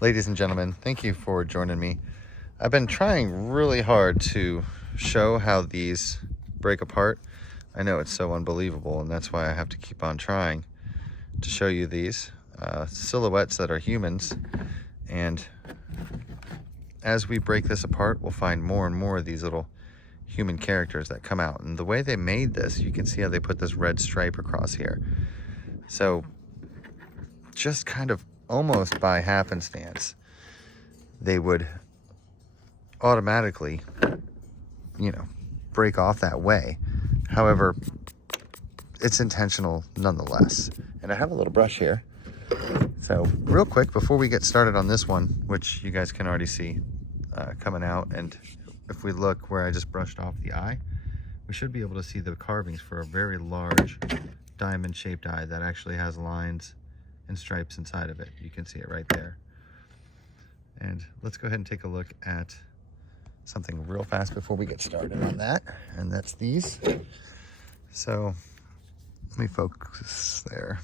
Ladies and gentlemen, thank you for joining me. I've been trying really hard to show how these break apart. I know it's so unbelievable, and that's why I have to keep on trying to show you these silhouettes that are humans. And as we break this apart, we'll find more and more of these little human characters that come out. And the way they made this, you can see how they put this red stripe across here. So just kind of almost by happenstance, they would automatically, break off that way. However, it's intentional nonetheless. And I have a little brush here. So real quick, before we get started on this one, which you guys can already see coming out, and if we look where I just brushed off the eye, we should be able to see the carvings for a very large diamond shaped eye that actually has lines and stripes inside of it. You can see it right there. And let's go ahead and take a look at something real fast before we get started on that, and that's these. So let me focus there.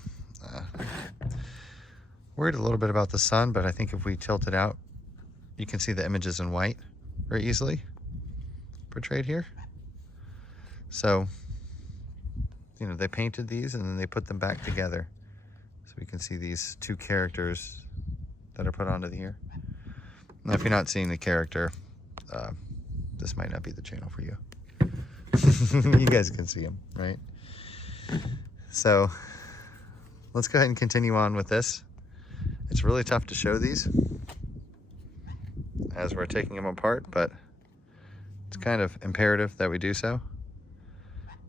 Worried a little bit about the sun, but I think if we tilt it out, you can see the images in white very easily portrayed here. So, they painted these and then they put them back together. So we can see these two characters that are put onto here. Now, if you're not seeing the character, this might not be the channel for you. You guys can see them, right? So let's go ahead and continue on with this. It's really tough to show these as we're taking them apart, but it's kind of imperative that we do so.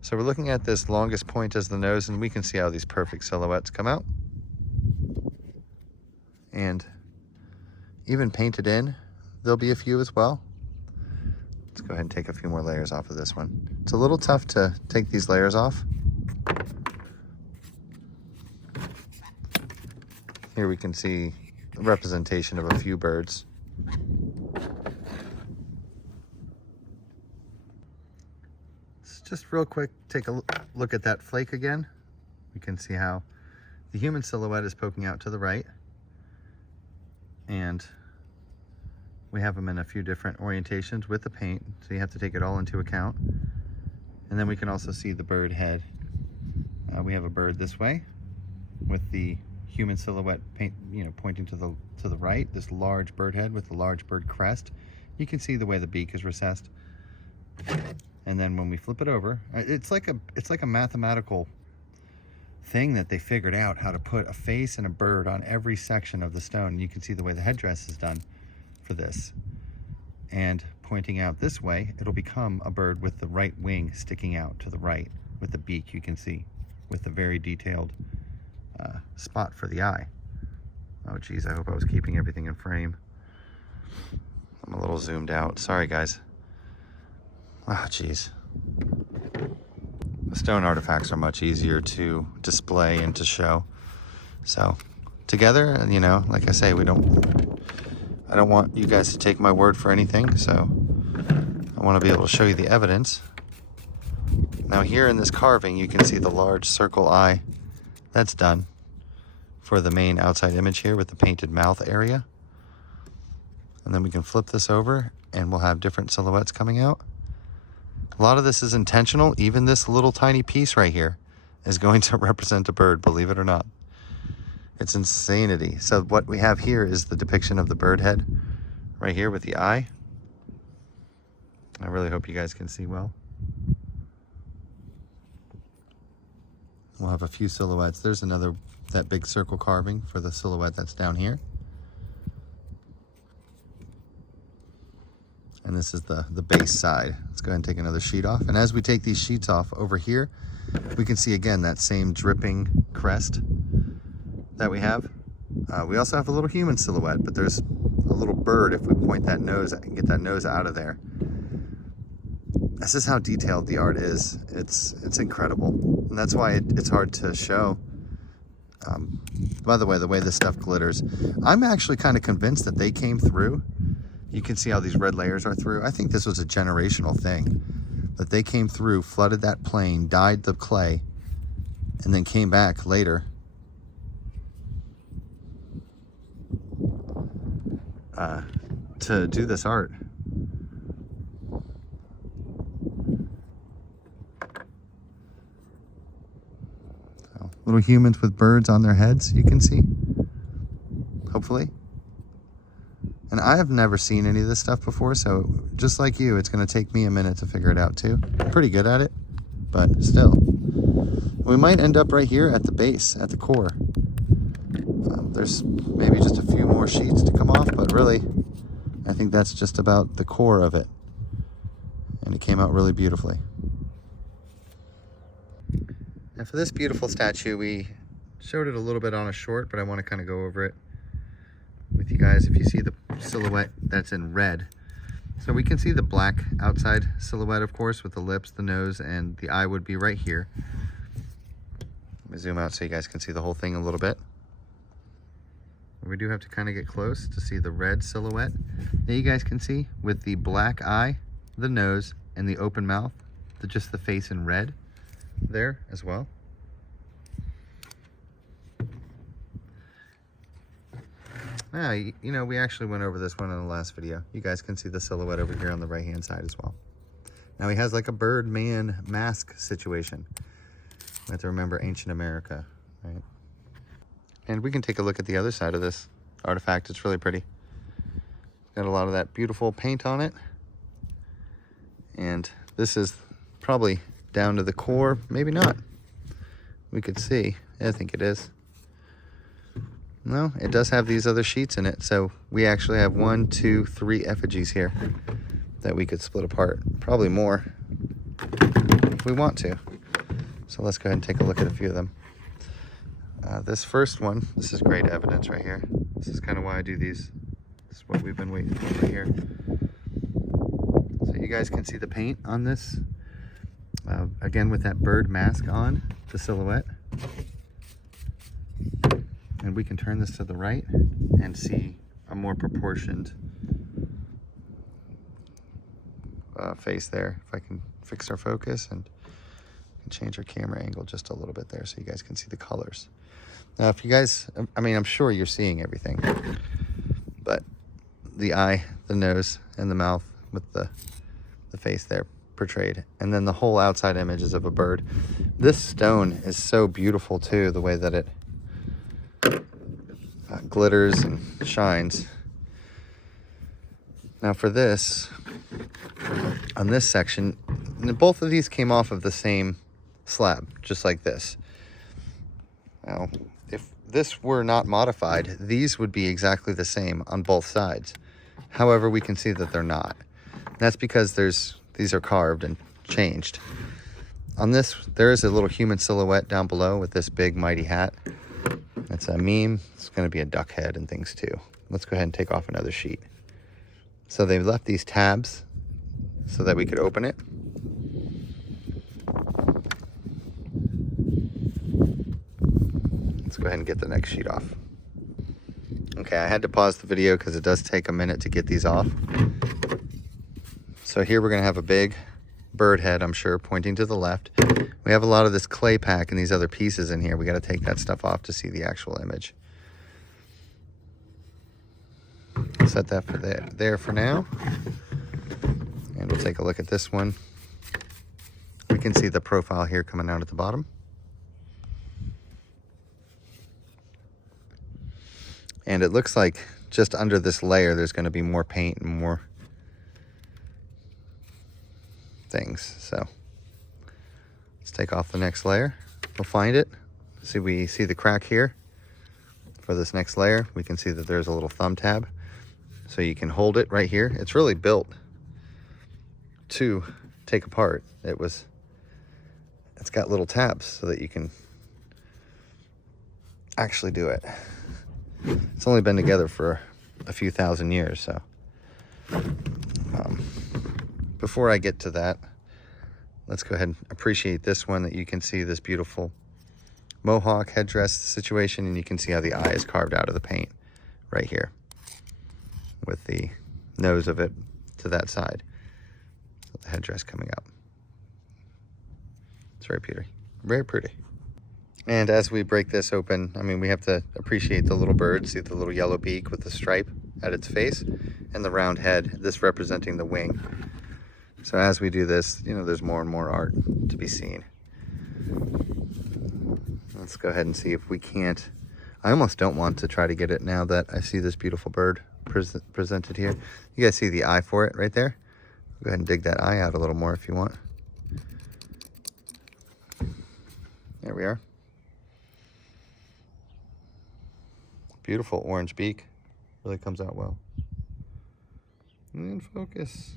So we're looking at this longest point as the nose, and we can see how these perfect silhouettes come out. And even painted in, there'll be a few as well. Let's go ahead and take a few more layers off of this one. It's a little tough to take these layers off. Here we can see a representation of a few birds. Let's just real quick take a look at that flake again. We can see how the human silhouette is poking out to the right. And we have them in a few different orientations with the paint, so you have to take it all into account. And then we can also see the bird head. We have a bird this way with the human silhouette paint, pointing to the right. This large bird head with the large bird crest. You can see the way the beak is recessed. And then when we flip it over, it's like a mathematical thing that they figured out, how to put a face and a bird on every section of the stone. You can see the way the headdress is done for this. And pointing out this way, it'll become a bird with the right wing sticking out to the right with the beak, you can see, with the very detailed spot for the eye. Oh geez, I hope I was keeping everything in frame. I'm a little zoomed out. Sorry guys. Oh geez. The stone artifacts are much easier to display and to show. So together, like I say, I don't want you guys to take my word for anything, so I want to be able to show you the evidence. Now here in this carving, you can see the large circle eye. That's done for the main outside image here with the painted mouth area. And then we can flip this over and we'll have different silhouettes coming out. A lot of this is intentional. Even this little tiny piece right here is going to represent a bird, believe it or not. It's insanity. So what we have here is the depiction of the bird head right here with the eye. I really hope you guys can see well. We'll have a few silhouettes. There's that big circle carving for the silhouette that's down here. And this is the base side. Let's go ahead and take another sheet off. And as we take these sheets off over here, we can see again that same dripping crest that we have. We also have a little human silhouette, but there's a little bird if we point that nose and get that nose out of there. This is how detailed the art is. It's incredible. And that's why it's hard to show. By the way this stuff glitters, I'm actually kind of convinced that they came through. You can see how these red layers are through. I think this was a generational thing, that they came through, flooded that plane, dyed the clay, and then came back later to do this art. So, little humans with birds on their heads, you can see, hopefully. And I have never seen any of this stuff before, so just like you, it's going to take me a minute to figure it out too. I'm pretty good at it, but still. We might end up right here at the base, at the core. There's maybe just a few more sheets to come off, but really, I think that's just about the core of it. And it came out really beautifully. And for this beautiful statue, we showed it a little bit on a short, but I want to kind of go over it with you guys. If you see the silhouette that's in red, so we can see the black outside silhouette, of course, with the lips, the nose, and the eye would be right here. Let me zoom out so you guys can see the whole thing a little bit. We do have to kind of get close to see the red silhouette that you guys can see with the black eye, the nose, and the open mouth, just the face in red there as well. Now, you know, we actually went over this one in the last video. You guys can see the silhouette over here on the right hand side as well. Now he has like a Birdman mask situation. We have to remember ancient America, right? And we can take a look at the other side of this artifact. It's really pretty. Got a lot of that beautiful paint on it. And this is probably down to the core, maybe not. We could see. I think it is. No, it does have these other sheets in it. So we actually have 1, 2, 3 effigies here that we could split apart. Probably more if we want to. So let's go ahead and take a look at a few of them. This first one, this is great evidence right here. This is kind of why I do these. This is what we've been waiting for right here. So you guys can see the paint on this. Again, with that bird mask on, the silhouette. And we can turn this to the right and see a more proportioned face there. If I can fix our focus and change our camera angle just a little bit there so you guys can see the colors. Now, if you guys, I mean, I'm sure you're seeing everything, but the eye, the nose, and the mouth with the face there portrayed, and then the whole outside image is of a bird. This stone is so beautiful too, the way that it glitters and shines. Now for this, on this section, both of these came off of the same slab, just like this. Now, if this were not modified, these would be exactly the same on both sides. However, we can see that they're not. That's because these are carved and changed. On this, there is a little human silhouette down below with this big mighty hat. That's a meme. It's going to be a duck head and things too. Let's go ahead and take off another sheet. So they left these tabs so that we could open it. Let's go ahead and get the next sheet off. Okay, I had to pause the video because it does take a minute to get these off. So here we're going to have a big bird head, I'm sure, pointing to the left. We have a lot of this clay pack and these other pieces in here. We got to take that stuff off to see the actual image. Set that for there for now. And we'll take a look at this one. We can see the profile here coming out at the bottom. And it looks like just under this layer, there's going to be more paint and more things. So let's take off the next layer. We'll find it. See, we see the crack here. For this next layer, we can see that there's a little thumb tab. So you can hold it right here. It's really built to take apart. It's got little tabs so that you can actually do it. It's only been together for a few thousand years, so before I get to that, let's go ahead and appreciate this one, that you can see this beautiful mohawk headdress situation, and you can see how the eye is carved out of the paint right here with the nose of it to that side. So the headdress coming up. It's very pretty. Very pretty. And as we break this open, I mean, we have to appreciate the little bird. See the little yellow beak with the stripe at its face, and the round head, this representing the wing. So as we do this, you know, there's more and more art to be seen. Let's go ahead and see if we can't. I almost don't want to try to get it now that I see this beautiful bird presented here. You guys see the eye for it right there? Go ahead and dig that eye out a little more if you want. There we are. Beautiful orange beak. Really comes out well. And focus.